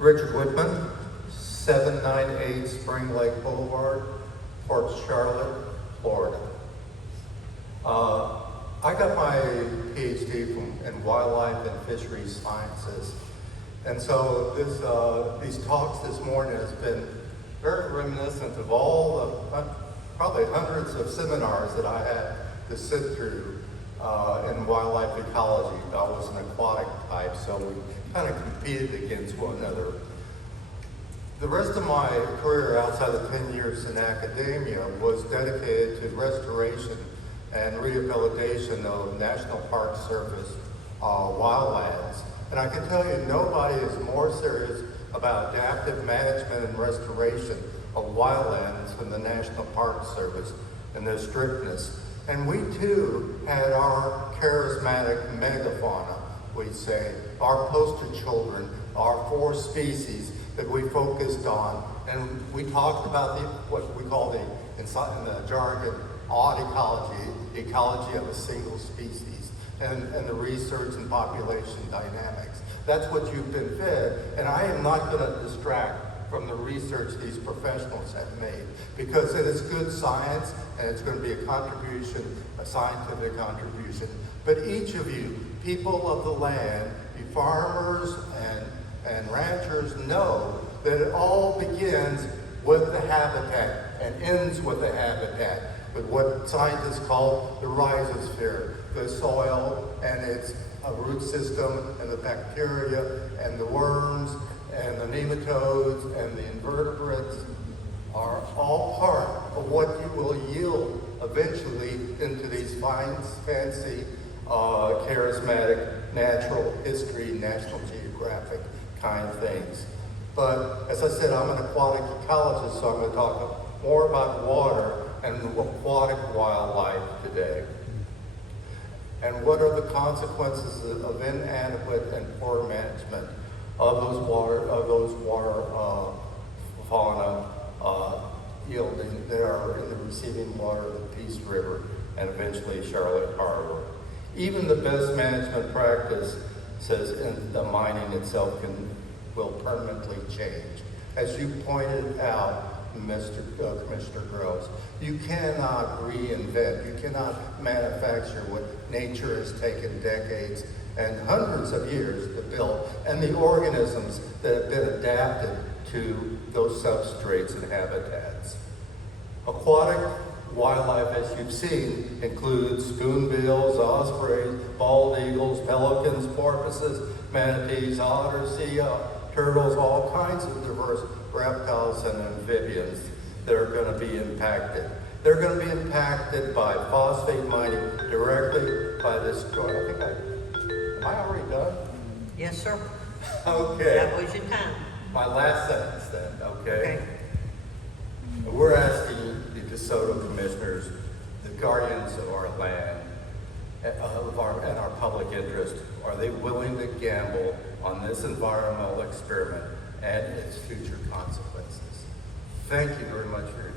Richard Wittman, 798 Spring Lake Boulevard, Port Charlotte, Florida. I got my PhD in wildlife and fisheries sciences. And so these talks this morning has been very reminiscent of all the, probably hundreds of seminars that I had to sit through in wildlife ecology. I was an aquatic type, so we kind of competed against one another. The rest of my career outside of 10 years in academia was dedicated to restoration and rehabilitation of National Park Service wildlands. And I can tell you, nobody is more serious about adaptive management and restoration of wildlands than the National Park Service and their strictness. And we too had our charismatic megafauna, we say, our poster children, our 4 species that we focused on. And we talked about what we call in the jargon, odd ecology, the ecology of a single species, and the research and population dynamics. That's what you've been fed, and I am not going to distract from the research these professionals have made, because it is good science, and it's going to be a contribution, a scientific contribution. But each of you, people of the land, you farmers and ranchers, know that it all begins with the habitat and ends with the habitat, with what scientists call the rhizosphere, the soil and its root system and the bacteria and the worms and the nematodes and the invertebrates are all part of what you will yield eventually into these fine, fancy, charismatic natural history, National Geographic kind of things. But as I said, I'm an aquatic ecologist, so I'm going to talk more about water and aquatic wildlife today. And what are the consequences of inadequate and poor management of those water fauna yielding that are in the receiving water of the Peace River and eventually Charlotte Harbor. Even the best management practice says the mining itself will permanently change. As you pointed out, Commissioner Groves, you cannot reinvent, you cannot manufacture what nature has taken decades and hundreds of years to build, and the organisms that have been adapted to those substrates and habitats. Aquatic wildlife, as you've seen, includes spoonbills, ospreys, bald eagles, pelicans, porpoises, manatees, otters, sea turtles, all kinds of diverse reptiles and amphibians that are going to be impacted. They're going to be impacted by phosphate mining directly by this. Am I already done? Yes, sir. Okay. That was your time. My last sentence then, okay? We're asking the DeSoto commissioners, the guardians of our land, and our public interest, are they willing to gamble on this environmental experiment and its future consequences? Thank you very much for your time.